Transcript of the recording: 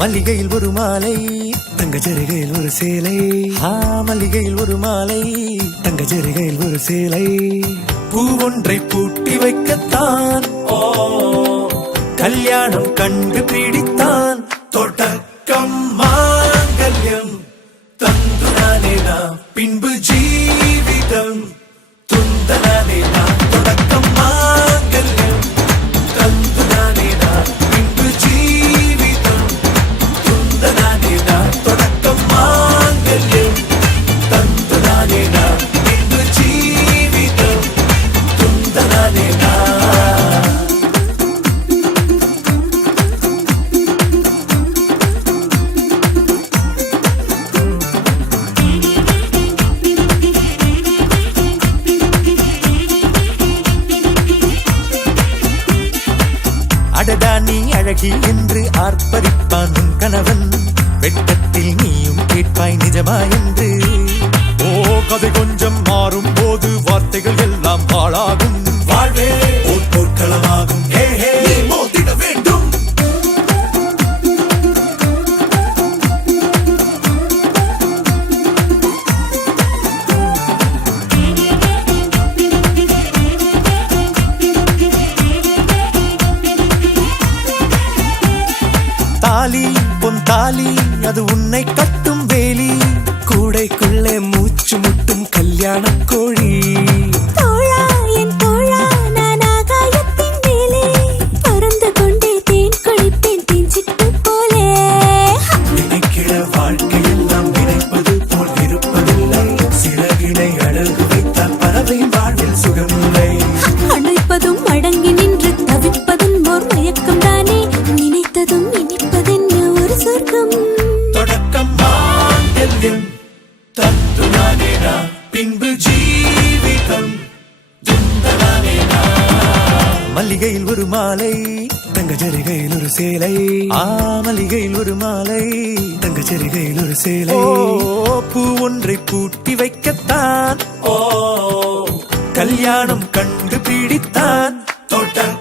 மல்லிகையில் ஒரு மாலை தங்க ஜரிகையில் ஒரு சேலை. மல்லிகையில் ஒரு மாலை தங்க ஜரிகையில் ஒரு சேலை. பூ ஒன்றை பூட்டி வைக்கத்தான் கல்யாணம் கண்டு பிடித்தான். தொடக்கம் மாங்கல்யம் தந்துனானே நாம் பின்பு ஜீவிதம் துந்தனானே நாம். தொடக்கம் மாங்கல்யம் தந்துனானே நாம் பின்பு ஜீவிதம் துந்தனானே நாம். தொடக்கம் மாங்கல்யம் தந்துனானே நாம் பின்பு ஜீவிதம் துந்தனானே நாம். அடடா நீ அழகி என்று ஆர்ப்பரிப்பான் உன் கணவன். வெட்டத்தில் நீயும் கேட்பாய் நிஜமா என்று. கதை கொஞ்சம் மாறும் போது வார்த்தைகள் எல்லாம் பாழாகும். வாழ்வே ஒரு போர்க்களமாகும். நீ மோதிட வேண்டும். தாலி பொன் தாலி அது உன்னை கட்டும் வேலி. கூடைக்குள்ளே மூச்சு முட்டும் கல்யாண கோழி. தோழா என் தோழா நான் ஆகாயத்தின் மேலே பறந்து கொண்டே தேன் குளிப்பேன் தேஞ்சிட்டு போலே. நினைக்கிற வாழ்க்கையெல்லாம் நினைப்பது போல் இருப்பதில்லை. சிறகினை அழகு வைத்தால் பறவை வாழ்வில் சுகமில்லை. அணைப்பதும் அடங்கி நின்று தவிப்பதும் ஓர் மயக்கம் தானே. நினைத்ததும் இனிப்பதென்ன ஒரு சொர்க்கம். தொடக்கம் மாங்கல்யம் தந்துனானே நாம் பின்பு ஜீவிதம் துந்தனானே நாம். மல்லிகையில் ஒரு மாலை தங்க ஜரிகையில் ஒரு சேலை. மல்லிகையில் ஒரு மாலை தங்க ஜரிகையில் ஒரு சேலை. பூ ஒன்றை பூட்டி வைக்கத்தான் கல்யாணம் கண்டு பிடித்தான். தொடக்கம்